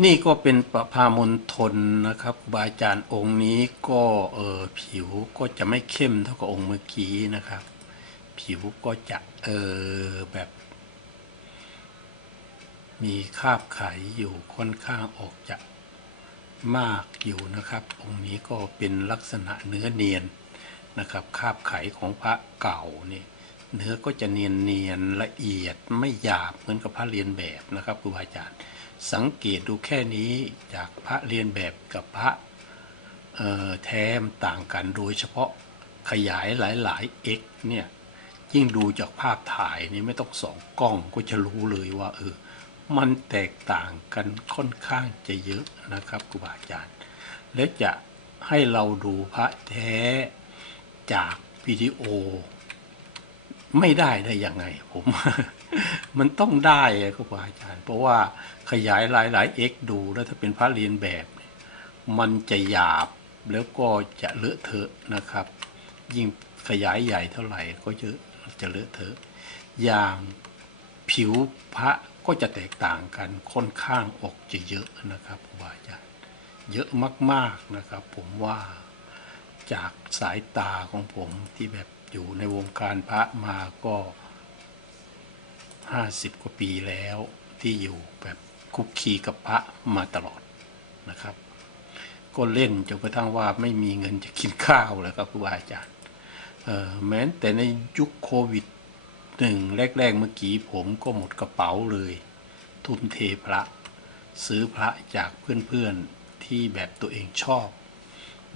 นี่ก็เป็นประพามณฑลนะครับบาอาจารย์องค์นี้ก็เออผิวก็จะไม่เข้มเท่ากับองค์เมื่อกี้นะครับ ผิวก็จะเออแบบ มีคราบไขอยู่ค่อนข้างออกจะมากอยู่นะครับ องค์นี้ก็เป็นลักษณะเนื้อเนียนนะครับคราบไขของพระเก่านี่ เนื้อก็จะเนียนเนียนละเอียดไม่หยาบเหมือนกับพระเรียนแบบนะครับครูบาอาจารย์ สังเกตดูแค่นี้จากพระเรียนแบบกับพระแท้มต่างกันโดยเฉพาะขยายหลายๆ x เนี่ยยิ่งดูจากภาพถ่ายนี่ไม่ต้องสองกล้องก็จะรู้เลยว่าเออมันแตกต่างกันค่อนข้างจะเยอะนะครับครูบาอาจารย์ และจะให้เราดูพระแท้จากวิดีโอ ไม่ได้ได้ยังไง ผม มันต้องได้ครับอาจารย์ เพราะว่าขยายหลายหลาย x ดูแล้วถ้าเป็นพระเรียนแบบ มันจะหยาบแล้วก็จะเลอะเทอะนะครับ ยิ่งขยายใหญ่เท่าไหร่ก็จะจะเลอะเทอะอย่างผิวพระก็จะแตกต่างกันค่อนข้างออกจะเยอะนะครับครูบาอาจารย์เยอะมาก ๆนะครับ ผมว่าจากสายตาของผมที่แบบ อยู่ในวงการพระมาก็ห้าสิบกว่าปีแล้วที่อยู่แบบคุกคีกับพระมาตลอดนะครับ ก็เล่นจนกระทั่งว่าไม่มีเงินจะกินข้าวแล้วครับครูบาอาจารย์แม้แต่ในยุคโควิดหนึ่งแรก ๆ เมื่อกี้ผมก็หมดกระเป๋าเลย ทุ่มเทพระ ซื้อพระจากเพื่อนๆที่แบบตัวเองชอบ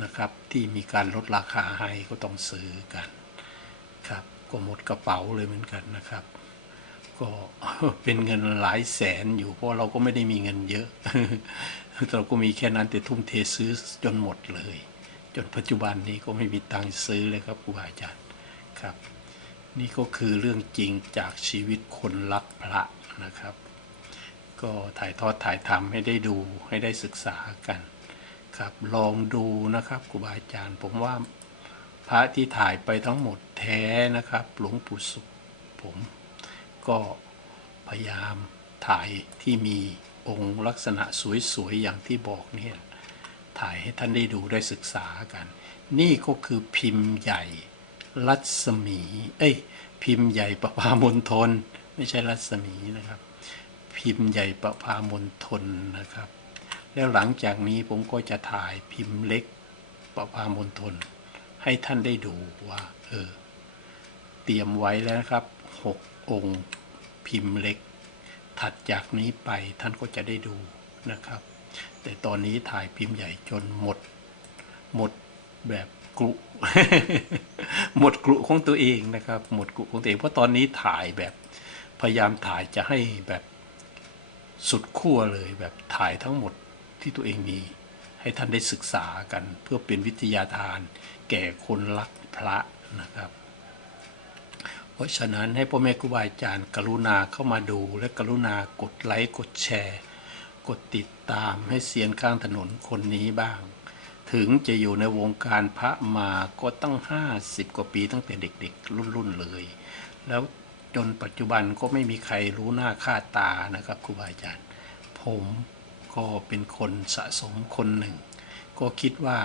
นะครับ ที่มีการลดราคาให้ก็ต้องซื้อกัน ก็หมดกระเป๋าเลยเหมือนกันนะครับ ก็เป็นเงินหลายแสนอยู่เพราะเราก็ไม่ได้มีเงินเยอะ เราก็มีแค่นั้นแต่ทุ่มเทซื้อจนหมดเลย จนปัจจุบันนี้ก็ไม่มีตังค์ซื้อเลยครับครูบาอาจารย์ครับ นี่ก็คือเรื่องจริงจากชีวิตคนรักพระนะครับ ก็ถ่ายทอดถ่ายทำให้ได้ดูให้ได้ศึกษากันครับลองดูนะครับครูบาอาจารย์ ผมว่า พระที่ถ่ายไปทั้งหมดแท้นะครับ หลวงปู่สุขผม ก็พยายามถ่ายที่มีองค์ลักษณะสวยๆ อย่างที่บอกเนี่ยถ่ายให้ท่านได้ดูได้ศึกษากัน นี่ก็คือพิมพ์ใหญ่รัศมี เอ้ย พิมพ์ใหญ่ประพามณฑลไม่ใช่รัศมีนะครับ พิมพ์ใหญ่ประพามณฑลนะครับ แล้วหลังจากนี้ผมก็จะถ่ายพิมพ์เล็กประพามณฑล ให้ท่านได้ดูว่าเออเตรียมไว้แล้วนะครับหกองค์พิมพ์เล็ก ถัดจากนี้ไปท่านก็จะได้ดูนะครับ แต่ตอนนี้ถ่ายพิมพ์ใหญ่จนหมด หมดแบบกลุหมดกลุของตัวเองนะครับ หมดกลุของตัวเองเพราะตอนนี้ถ่ายแบบพยายามถ่ายจะให้แบบสุดขั้วเลยแบบถ่ายทั้งหมดที่ตัวเองมี ให้ท่านได้ศึกษากัน เพื่อเป็นวิทยาทาน แก่คนรักพระนะครับ เพราะฉะนั้นให้พ่อแม่ครูบาอาจารย์กรุณาเข้ามาดูและกรุณากดไลค์กดแชร์ กดติดตามให้เสียนข้างถนนคนนี้บ้าง ถึงจะอยู่ในวงการพระมาก็ตั้ง 50 กว่าปีตั้งแต่เด็กๆ รุ่นๆเลย แล้วจนปัจจุบันก็ไม่มีใครรู้หน้าค่าตานะครับครูบาอาจารย์ ผม ก็เป็นคนสะสมคนหนึ่ง ก็คิดว่า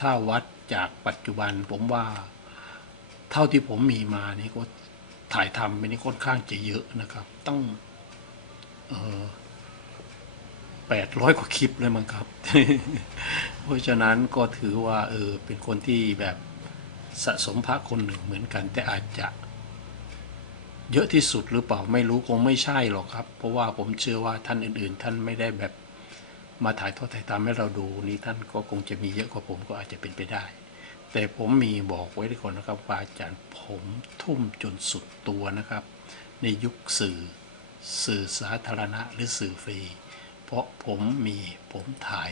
ถ้าวัดจากปัจจุบันผมว่าเท่าที่ผมมีมานี่ก็ถ่ายทำไปนี่ค่อนข้างจะเยอะนะครับต้องแปดร้อยกว่าคลิปเลยมั้งครับ เพราะฉะนั้นก็ถือว่าเออเป็นคนที่แบบสะสมพระคนหนึ่งเหมือนกัน แต่อาจจะ เยอะที่สุดหรือเปล่าไม่รู้คงไม่ใช่หรอกครับ เพราะว่าผมเชื่อว่าท่านอื่น ๆ ท่านไม่ได้แบบ มาถ่ายทอดถ่ายทำให้เราดูนี่ท่านก็คงจะมีเยอะกว่าผมก็อาจจะเป็นไปได้ แต่ผมมีบอกไว้ทุกคนนะครับว่าอาจารย์ผมทุ่มจนสุดตัวนะครับ ในยุคสื่อ สื่อสาธารณะหรือสื่อฟรี เพราะผมมีผมถ่าย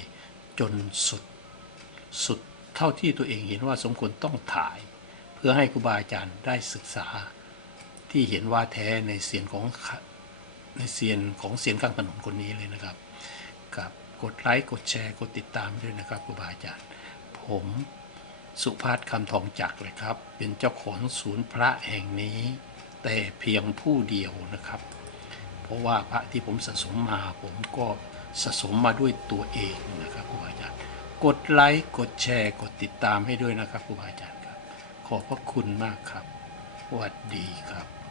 จนสุดสุดเท่าที่ตัวเองเห็นว่าสมควรต้องถ่าย เพื่อให้ครูบาอาจารย์ได้ศึกษา ที่เห็นว่าแท้ในเสียงของในเสียงของเสียงข้างถนนคนนี้เลยนะครับกับ กดไลค์กดแชร์กดติดตามด้วยนะครับครูบาอาจารย์ ผมสุภาพคำทองจักเลยครับ เป็นเจ้าของศูนย์พระแห่งนี้ แต่เพียงผู้เดียวนะครับ เพราะว่าพระที่ผมสะสมมาผมก็สะสมมาด้วยตัวเองนะครับครูบาอาจารย์ กดไลค์กดแชร์กดติดตามให้ด้วยนะครับครูบาอาจารย์ครับ ขอบพระคุณมากครับสวัสดีครับ